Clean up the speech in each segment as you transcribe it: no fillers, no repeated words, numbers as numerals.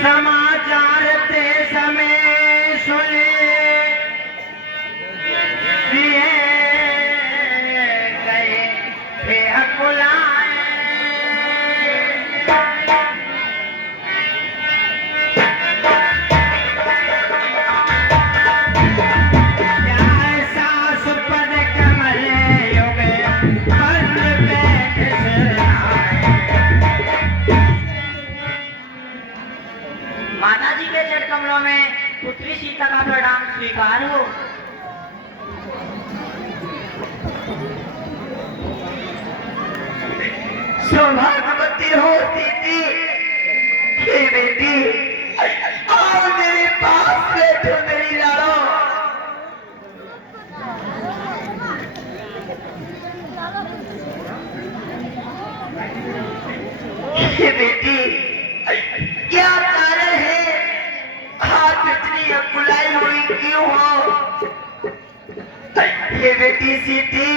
समाचार ते समय सुने प्रिय गए थे अकुलाए। सास पद कमल युग बंद बैठ माता जी के चरण कमलों में पुत्री सीता का प्रणाम स्वीकार हो। सौभाग्यवती होती थी ये बेटी, आओ मेरे पास बैठो मेरी लाड़ो। ये बेटी क्या कारण है, हाथ इतनी अकुलाई हुई क्यों हो? ये बेटी सीती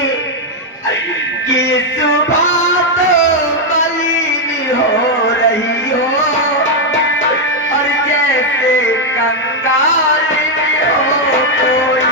कि सुबह तो मलिनी हो रही हो और जैसे कंगाल में हो कोई।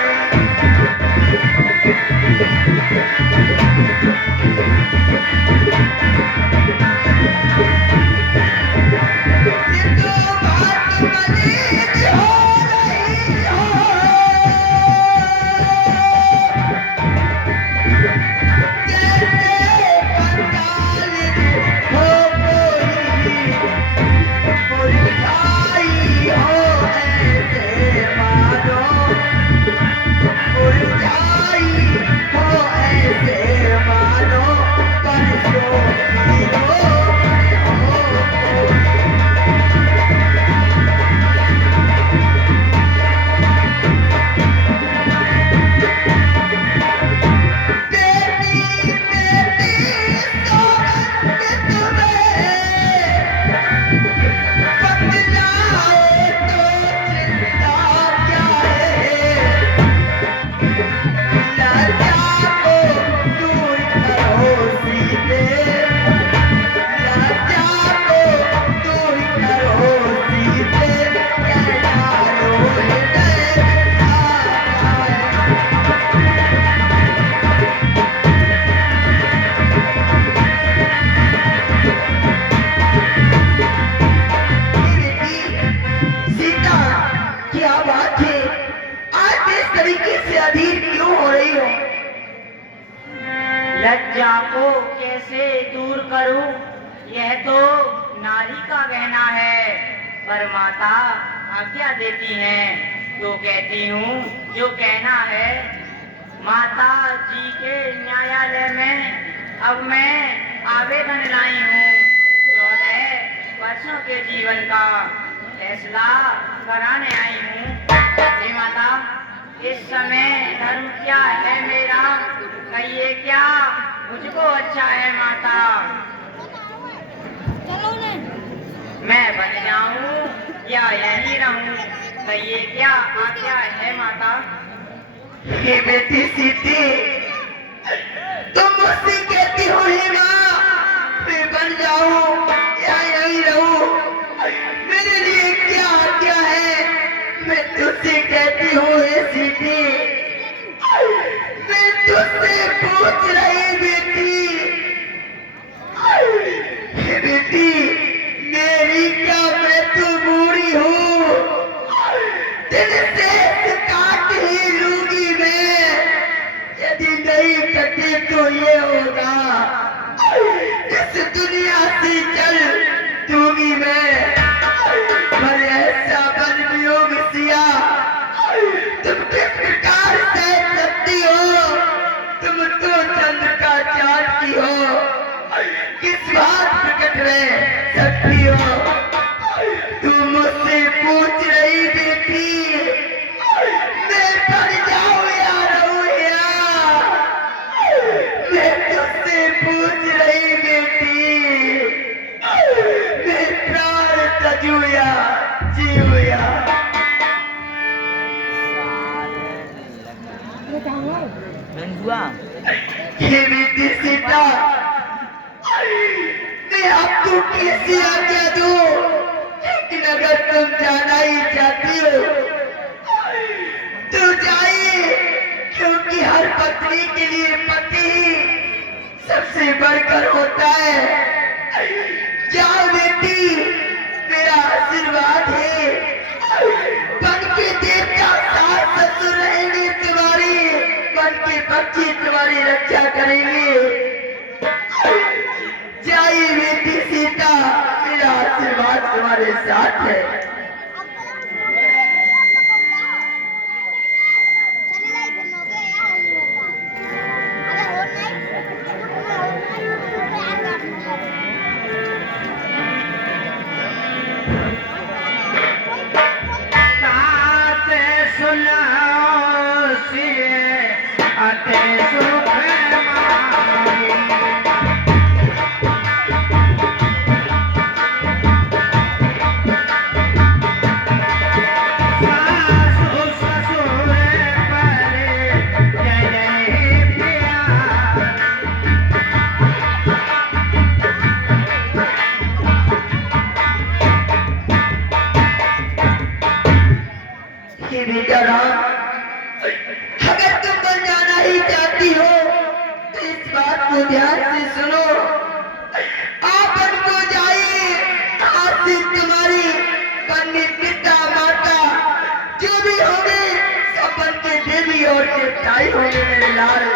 लज्जा को कैसे दूर करूं, यह तो नारी का कहना है। पर माता आज्ञा देती हैं तो कहती हूँ जो कहना है। माता जी के न्यायालय में अब मैं आवेदन लाई हूँ। 14 वर्षों के जीवन का फैसला कराने आई हूँ। हे माता, इस समय धर्म क्या है मेरा, कहिए क्या मुझको अच्छा है माता। मैं बन जाऊं या यहीं रहूं, कहिए क्या आज्ञा है माता। हे बेटी सीती, तुम मुझसे कहती हो हे माँ, मैं बन जाऊं या यहीं रहूं, मेरे लिए क्या आज्ञा है। मैं तुझसे कहती हूँ हे सीती, मैं तुझसे पूछ रही बेटी, हे बेटी मेरी क्या, मैं तो बूढ़ी हूँ, दिल से काट ही लूंगी मैं, यदि नहीं कटे तो ये होगा, इस दुनिया से चल दूंगी मैं। पर ऐसा बन वियोग सिया तुम किस प्रकार से सकती हो, तुम तो चंद्र का चांद की हो, किस बात प्रकट में सकती हो। तुम मुझसे पूछ रही बेटी, मैं बढ़ जाऊं या रहूं या, मैं तुझसे पूछ रही बेटी, मैं प्राण तजू या जीव या। ये बेटी सीता, मैं आपको कैसी आज्ञा दूं, लेकिन अगर तुम जाना ही चाहती हो तो जाइए, क्योंकि हर पत्नी के लिए पति ही सबसे बढ़कर होता है। जाओ बेटी, मेरा आशीर्वाद है, बन के देवता सास ससुर रहेंगे तुम्हारी, बन के पक्षी तुम्हारी रक्षा करेंगे। जाइए बेटी सीता, मेरा आशीर्वाद तुम्हारे साथ है। अगर तुम बन जाना ही चाहती हो तो इस बात को ध्यान से सुनो। आप बन को जाइए, आज से तुम्हारी पत्नी पिता माता जो भी होंगे सब बन के देवी और देवताई होंगे मेरे लाल।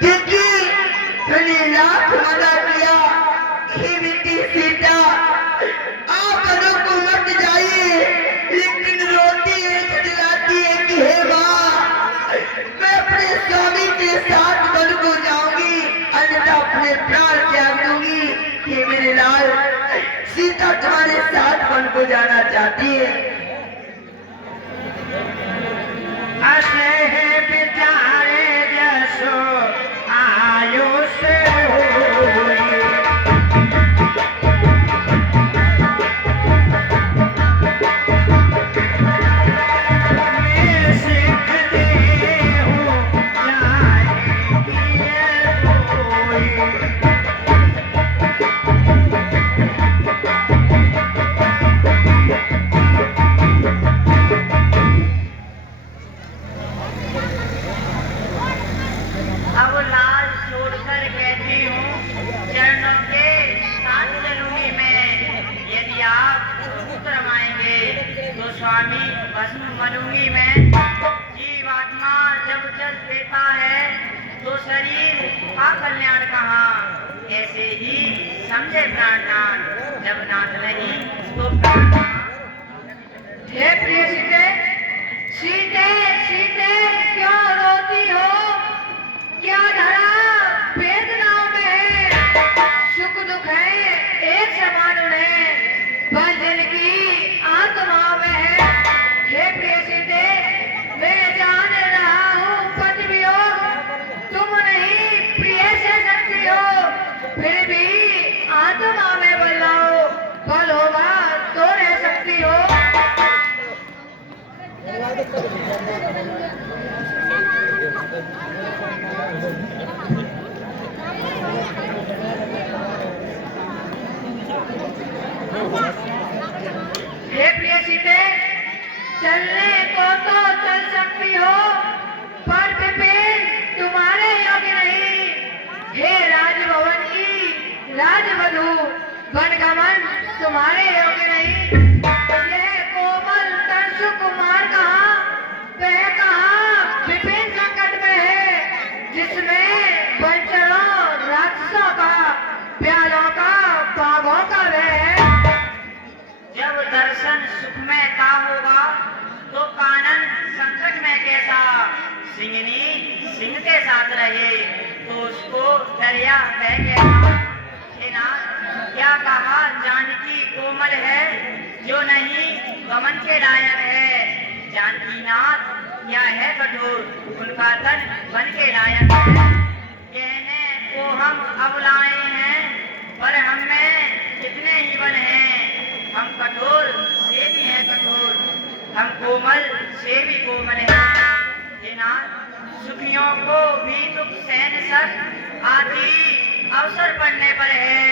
देखिए मैंने लाख मना किया, हे बेटी सीता आप बनों को मत जाइए, लेकिन रोटी एक खिलाती वृंदावन को जाना चाहती है। असे बिचारे जसो आयुष हुई। मैं सिख देहूं जाएगी कोई। अब लाल छोड़कर कहती हूँ, चरणों के साथ चलूंगी मैं। यदि आप सूत्र रमाएंगे तो स्वामी भस्म मलूंगी मैं। जीवात्मा जब जल देता है तो शरीर का कल्याण कहाँ। ऐसे ही समझे प्राणनाथ, जब नाथ नहीं तो प्राण कहाँ। हे प्रिय सीते, सीते सीते क्यों रोती हो? क्या धरा वेदनाओं में है? सुख दुख है एक समान उन्हें, बंधन की आत्माओं में है। हे प्रिय सीते, मैं जान रहा हूँ पति वियोग तुम नहीं प्रिय से सकती हो, फिर भी आत्मा में बदलाव बल होगा तो रह सकती हो। हे प्रिय सीते, चलने को तो चल सकती हो, पर विपिन तुम्हारे योग्य नहीं। हे राजभवन की राजवधू, वनगमन तुम्हारे योग्य नहीं। यह कोमल तर्षु कुमार कहाँ, वह कहाँ विपिन संकट में है, जिसमें वंचरों राक्षसों का, प्यालों का, बाघों का वह है। जब दर्शन सुख में का होगा तो कानन संकट में कैसा। सिंहनी सिंह के साथ रहे तो उसको दरिया बह गया। हे नाथ, क्या कहा जानकी कोमल है जो नहीं गमन के लायक है। जानकी नाथ क्या है कठोर, उनका तन बन के लायक है। कहने को हम अब लाए हैं, पर हम में कितने ही बल हैं। हम कठोर से भी हैं कठोर, हम कोमल से भी कोमल हैं। हे नाथ, सुखियों को भी दुख सहन सक आदि अवसर पड़ने पर है।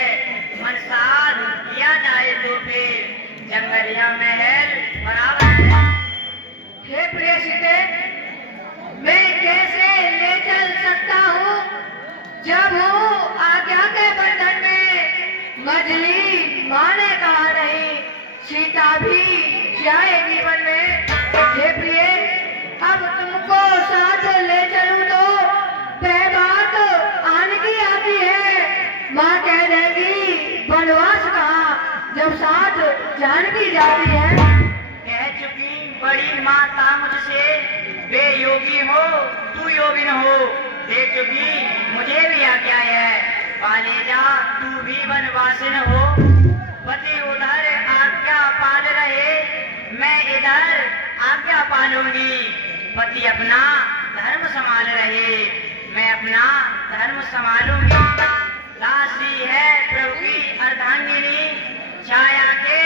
मन साध किया जाए तो फिर जंगल या महल बराबर है। हे प्रिय सीते, मैं कैसे ले चल सकता हूँ जब हूँ आज्ञा के बंधन में। मजली माने कहा नहीं, सीता भी जाएगी वन में। हे प्रिय, अब तुमको साथ ले चलूं तो वह बात आन की आती है। माँ कह देगी वनवास कहाँ, जब साथ जानकी जाती है। कह चुकी बड़ी माता मुझसे, वे योगी हो तू योगिन हो। दे चुकी मुझे भी आज्ञा है, पाले जा तू भी वनवासिन हो। पति उधर आज्ञा पाल रहे, मैं इधर आज्ञा पालूंगी। पति अपना धर्म संभाल रहे, मैं अपना धर्म संभालूंगी। दासी है प्रभु की अर्धांगिनी, छाया के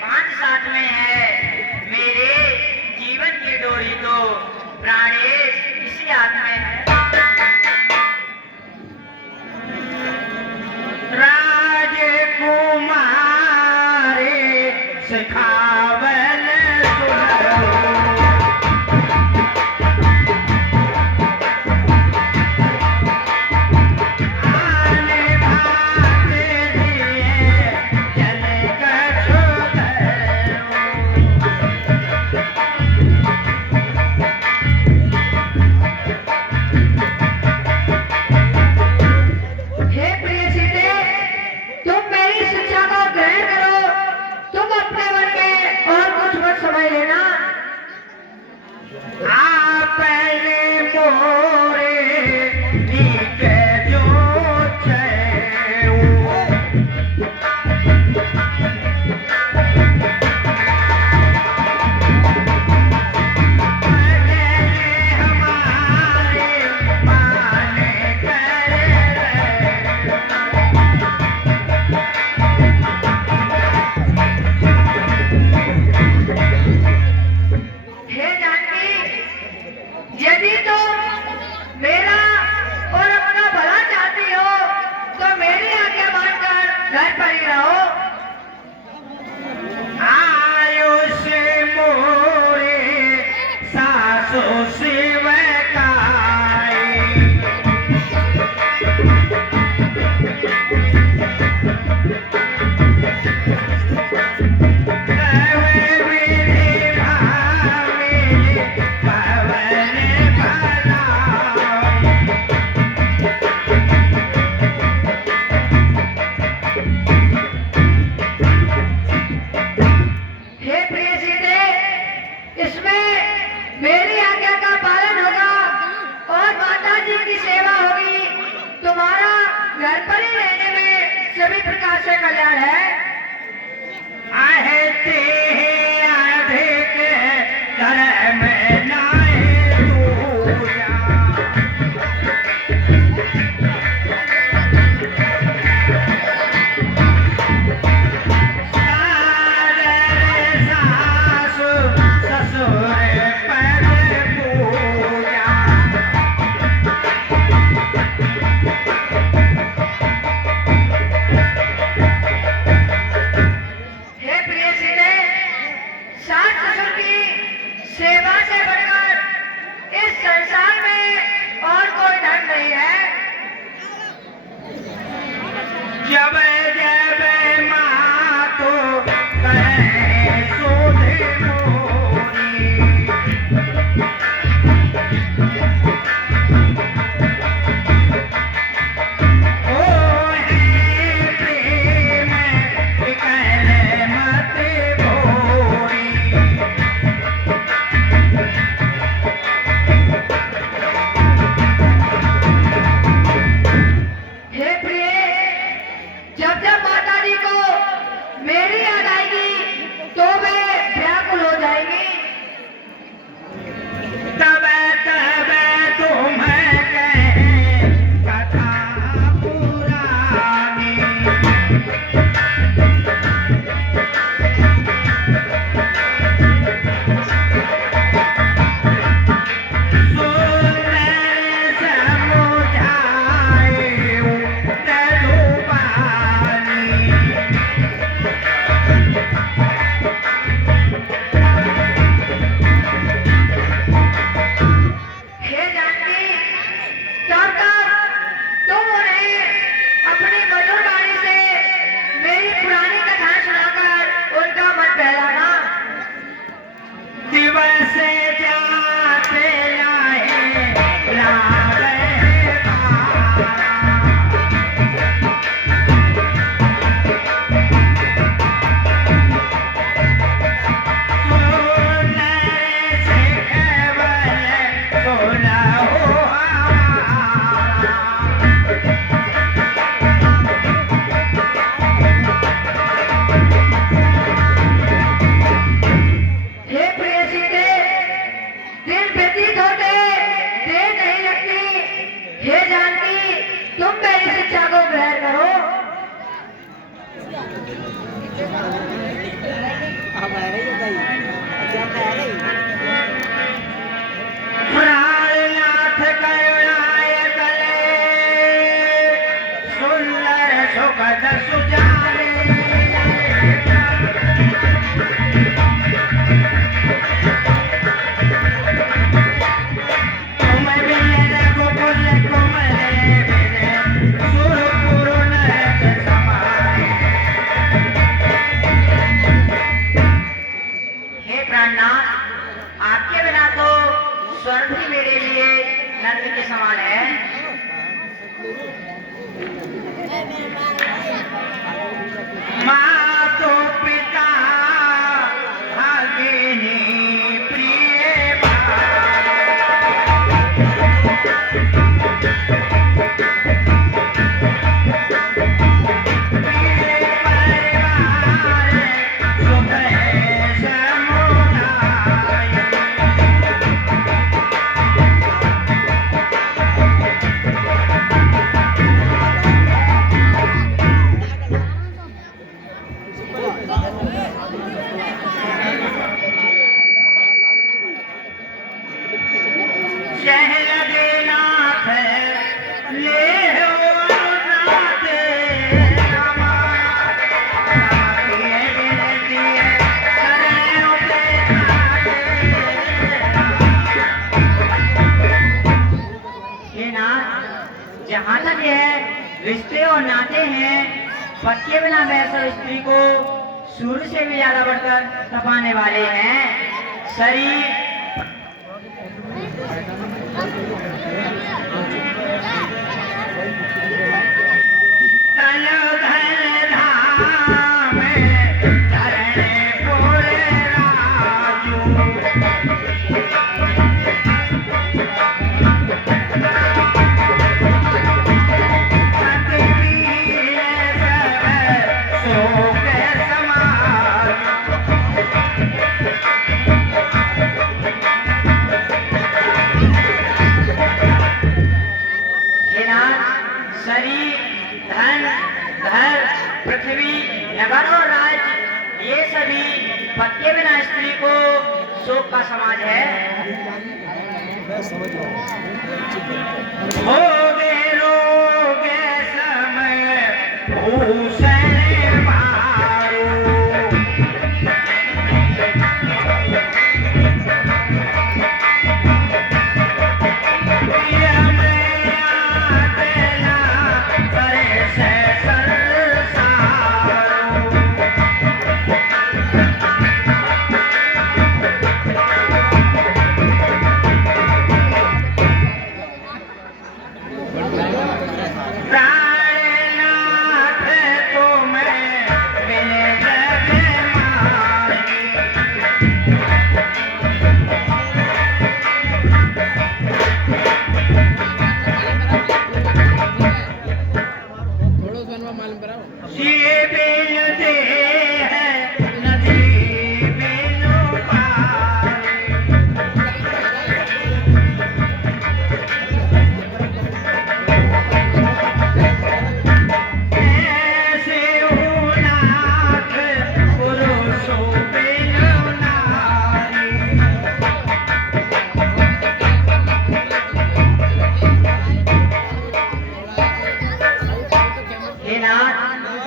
5 साथ में है। मेरे जीवन की डोरी तो प्राणेश इसी हाथ में है। राजकुमारी सिखावल सुनो। आने भागे दिए जल कछुदरो। हे प्रिय सीते, तुम मेरी शिक्षा को ग्रहण करो। तुम अपने मन में और कुछ मत समझ लेना। आपने मोरे नीके जो छे। सो शिव काई हे प्रिय सीते, इसमें मेरी आज्ञा का पालन होगा और माता जी की सेवा होगी। तुम्हारा घर पर ही रहने में सभी प्रकार से कल्याण है। आहते अधिक धर्म नाहि दूजा सासु ससुर पद पूजा हे प्रिय सीते, सास ससुर की सेवा से बढ़कर इस संसार में और कोई धन नहीं है। जब जब मातो कहे सुधि मोरी ओ है प्रेम विकल मत भोरी हे प्रिय, जब जब माता जी को मेरी याद आएगी तो वे व्याकुल हो जाएंगी। तब तब तुम्हें कहे कथा पुरानी सुंदर समुझाए तरूपानी हे जानकी, तब तक तुम उन्हें अपनी मधुर वाणी से मेरी पुरानी कथा सुनाकर उनका मन बहलाना। दिवस जाते आए लागे बारा सुंदर से केवल सोना हो हमारा हे प्रिय सीते, दिन व्यतीत होते देर नहीं लगती। हे जानकी, तुम मेरी शिक्षा को ग्रहण करो। प्राणनाथ करुणाय कले सुंदर सुखद सुजाने तुम बिन रघुकुल कुमले बिन सुरपुर नरक समाए हे प्राणनाथ, आपके बिना तो स्वर्ग भी मेरे लिए नरक के समान है। मातो पिता भगिनी प्रिय जहाँ तक यह रिश्ते और नाते हैं, पति के बिना वैसे स्त्री को सूर्य से भी ज्यादा बढ़कर तपाने वाले हैं। शरीर शरीर, धन, घर, पृथ्वी, नगर और राज्य, ये सभी पति के बिना स्त्री को शोक का समाज है। हो गे रोगे समय भूषण मारो,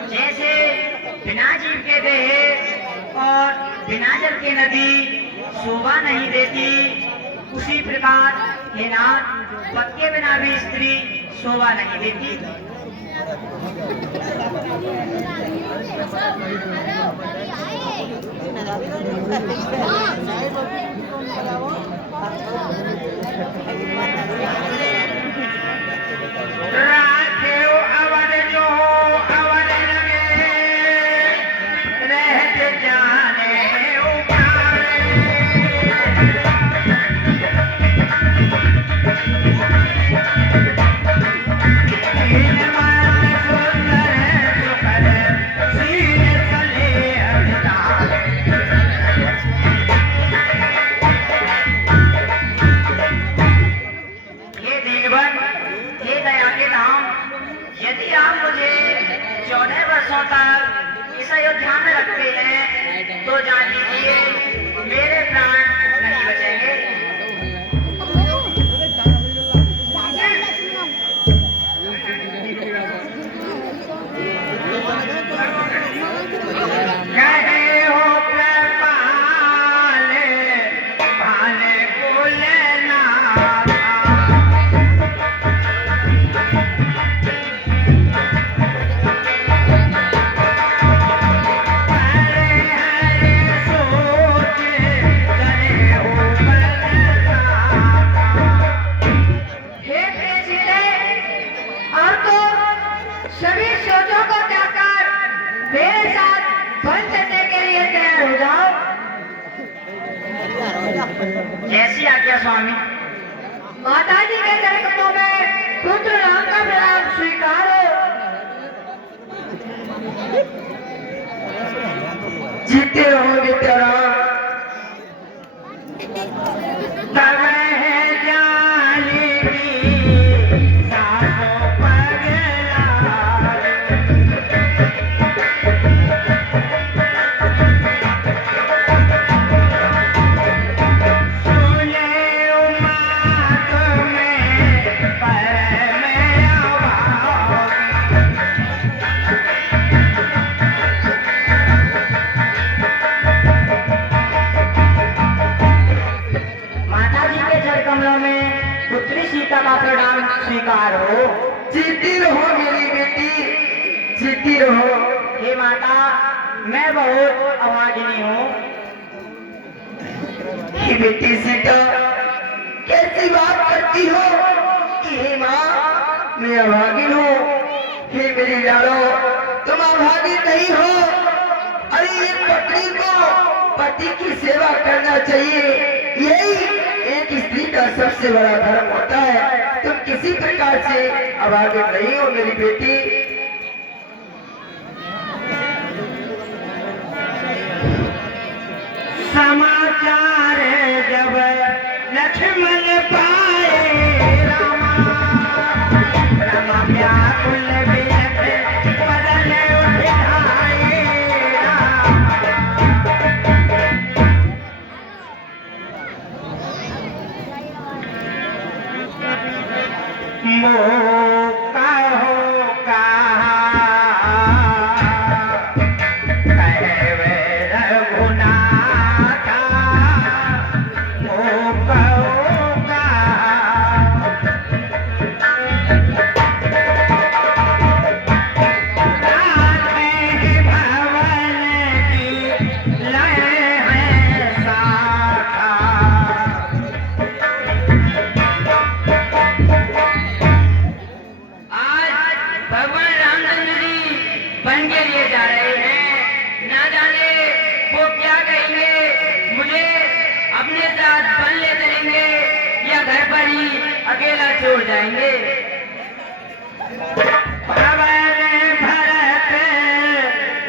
जैसे बिना जीव के देह और बिना जल के नदी शोभा नहीं देती, उसी प्रकार हे नाथ पति के बिना भी स्त्री शोभा नहीं देती। यदि आप मुझे 14 वर्षों तक इस अयोध्या में रखते हैं तो जान लीजिए मेरे प्राण नहीं बचेंगे। कहे हो कृपाल भाले भोलेनाथ, सभी सोचों को त्याग कर मेरे साथ वन चलने के लिए तैयार हो जाओ। जैसी आज्ञा स्वामी। माता जी के चरणों में पुत्र राम का प्रणाम स्वीकारो। जीते रहो बेचारा। तब है जाली की सासों पगला, सुने उमात में पर में आवाज़, माता जी के चरण कमलों में पुत्री सीता का प्रणाम स्वीकार हो। जीती रहो मेरी बेटी, जीती रहो। हे माता, मैं बहुत अभागिनी हूँ। हे बेटी सीता, कैसी बात करती हो कि हे माँ मैं अभागिन हूँ? हे मेरी लाड़ो, तुम अभागिन नहीं हो। अरे ये पत्नी को पति की सेवा करना चाहिए, यही एक स्त्री का सबसे बड़ा धर्म होता है। तुम किसी प्रकार से अभागिन नहीं हो मेरी बेटी। समाचार जब लक्ष्मण पाए रामा, रामा व्याकुल बिलख बदन उठाए रामा। मोह कहो कहा कहवे रघुनाथा, मोह कहो कहा। रात में भवन की लय है शाखा, आज भगवान रामचंद्र जी वन के लिए जा रहे हैं। ना जाने वो क्या कहेंगे, मुझे अपने साथ वन ले चलेंगे या घर पर ही अकेला छोड़ जाएंगे। पवन भरत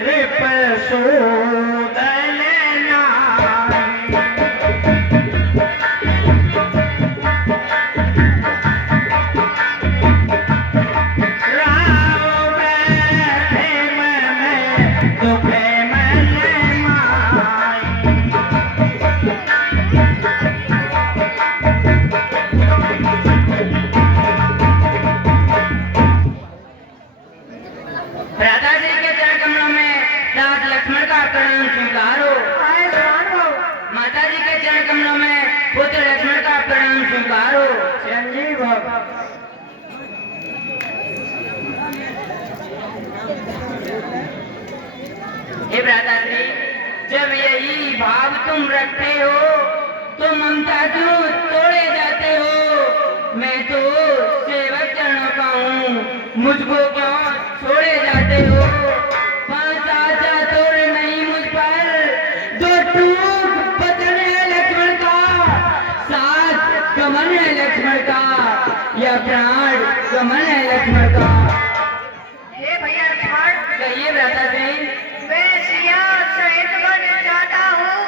रिप सूदन नाई, राम बैठे मन दुखे मन माई। राधा जी के चरण कमलों में दास लक्ष्मण का प्रणाम स्वीकारो। माता जी के चरण कमलों में पुत्र लक्ष्मण का प्रणाम स्वीकारो। चिरंजीव भव। हे भ्राताश्री, जब यही भाव तुम रखते हो तो ममता क्यों तोड़े जाते हो? मैं तो सेवक चरणों का हूँ, मुझको क्यों छोड़े जाते हो? पांच आचा तोड़ नहीं मुझ पर, दो टूक वचन है लक्ष्मण का, सात गमन है लक्ष्मण का, या प्राण गमन है लक्ष्मण का। हे भैया लक्ष्मण, कहिए भ्राताश्री। मैं सिया सहित वन जाता हूँ।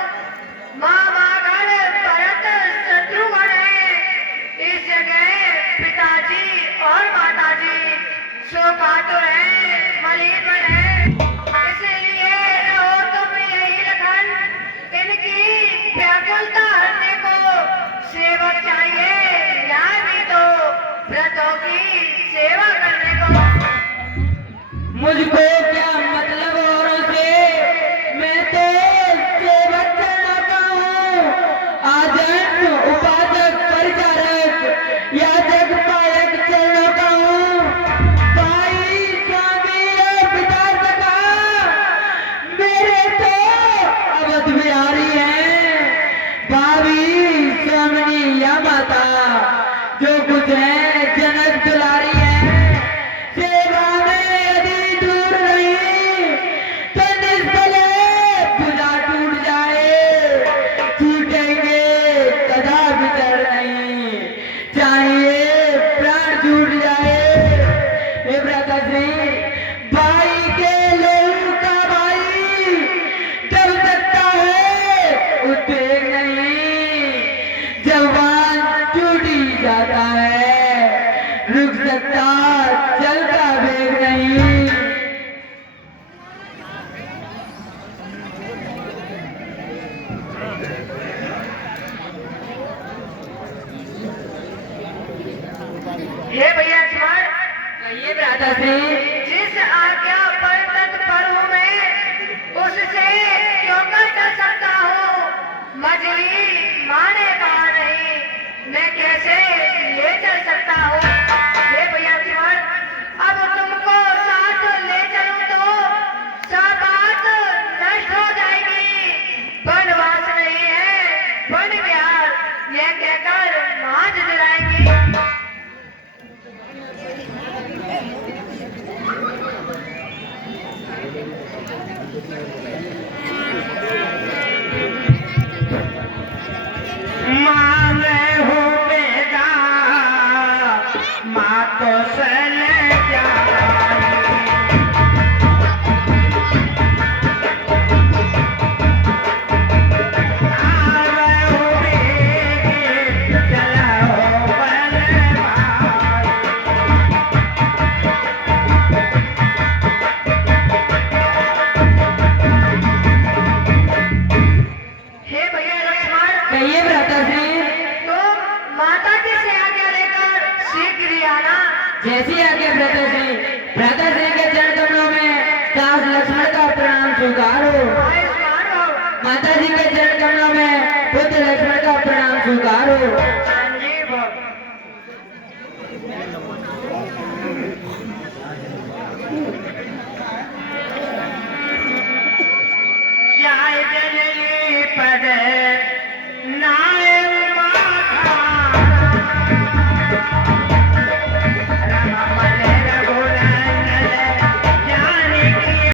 माँ मागण भरत शत्रुघ्न है। इस जगह पिताजी और माताजी शोकातुर है, मलिन है। इसलिए रहो तुम यही लखन, इनकी व्याकुलता हरने को सेवक चाहिए, न्याय भी दो व्रतों की सेवा करने को। मुझको क्या मतलब औरों से, मैं तो सेवक चरणों का हूँ। आजन्म उपासक परिचारक या जग पायक चरणों का हूँ। भाई स्वामी और पिता सखा मेरे तो अवध बिहारी हैं। भाभी स्वामिनी या माता जो कुछ है जनक दुलारी है। सेवा में यदि दूर नहीं तो निष्फल पूजा टूट जाए, छूटेंगे कदा विचर नहीं, चाहिए प्राण छूट जाए। हे भ्राताश्री, भाई के लहू का भाई जब सकता है उद्वेग नहीं, जवान टूटी जाता है, रुक सकता जल का वेग नहीं। हे भैया लक्ष्मण, कहिए भ्राताश्री। जिस आज्ञा पर तत्पर हूँ मैं, उससे क्यों कर डर सकता हूँ? मछली माने कहा नहीं, मैं कैसे ले चल सकता हूँ? हे भैया लक्ष्मण, कहकर मांझ जलाएंगे। माले हो बेदा माँ तो सले हे भैया लक्ष्मण, कहिए भ्राताश्री। तो माता जी से आज्ञा लेकर शीघ्र ही आना। जैसी आज्ञा भ्राताश्री। भ्राताश्री के चरण कमलों में दास लक्ष्मण का प्रणाम स्वीकार हो। आयुष्मान भव। माता जी के चरण कमलों में पुत्र लक्ष्मण का प्रणाम स्वीकार हो। संजीव भव। जाय जननी पद ना